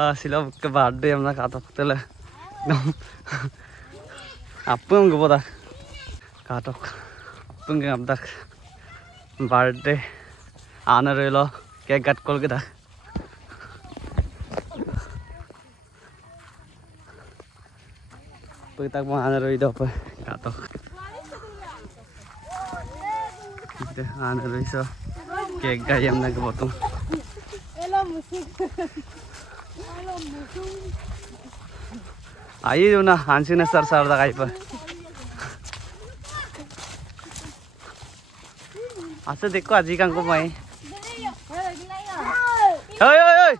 Sila ke birthday amna katok tele. Apung go boda. Katok. Apung ke abdak. Birthday. Ana relo cake cut kol ke da. Pagtak mo ana relo do pa katok. Ite ana relo cake gayam na gobotong. आई जो ना हांसी ने sir sir लगाई पर अच्छा देखो अजी का को मैं ओए ओए ओए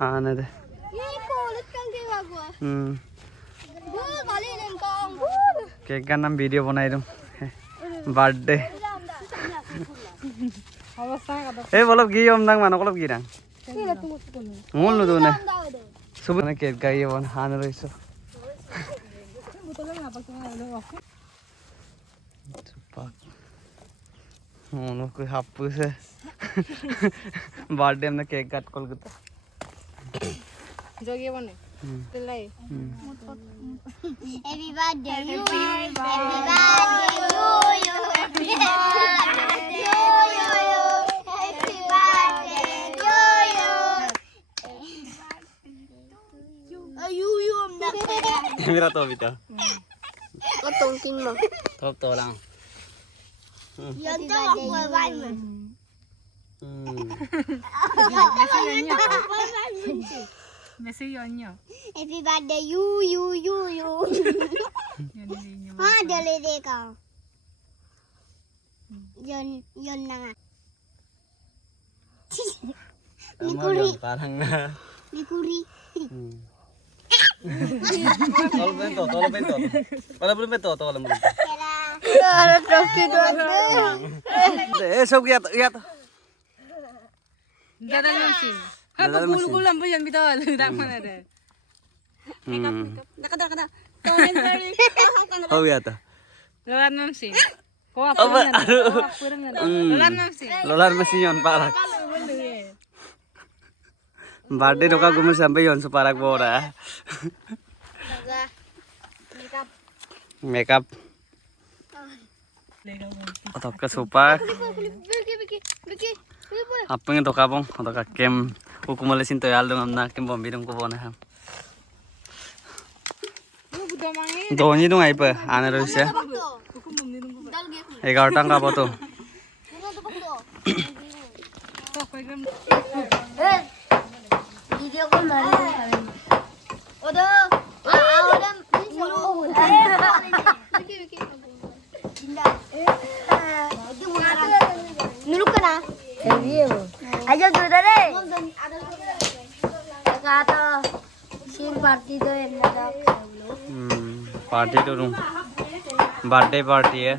आने दे केक का नाम वीडियो बनाई दूँ बर्थडे ए बोलो की हम नंग मानो कोलो की नंग मूल नु दोने सुबह ने केक का ये वन हान रही सो मूल कोई हापू से बर्थडे में केक काट कोल कुता जोगिए बने तेलाई Happy birthday you, happy birthday you, happy birthday you, happy birthday you. मेरा तो अभी था Có tung kinh mà. थोप तो लाऊं Dân cho một quầy vai mà. Messi yonyo Happy birthday you. Ha dale de ka. Yon na nga. Nikuri. parang na Nikuri. tolo bento pala belum bento tolo belum Kera. Troki doate. eh सब गया तो dadal machine apa gul lampu yang bitol dak mana ada nakada tonen dari हो गया था dalam machine ko apa dalam machine lolar mesin yon parak birthday रोका घुम्नु sampai yon separak bora makeup atau ke supak apa yang toka bong atau ke kem hukum malesin to yal dong amna kem bom bidung ko bona ham doni dong ai pa ana roisya 11 tang ka boto Video call mari. Odo. Odo. Nuluk kana? Iya, Bu. Ayo dulu deh. Kata sing party to enna da. Party तो room birthday party है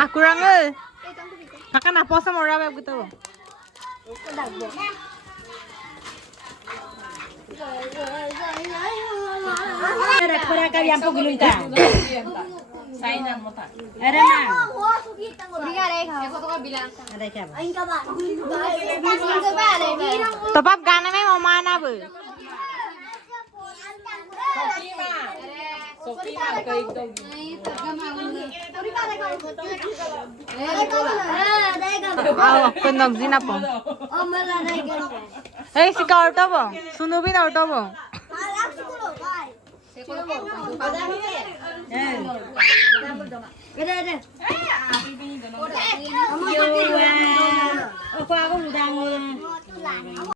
Ah, kurang ơi. Makan apa sama orang apa gitu? Ada kurang kali yang pukul itu. Sainan mo ta. Ada na. Ada siapa? Topap gana may mamana bu. Aw, kundog zina po. Hey, si ka auto bo. Sunubin auto bo. Aku udah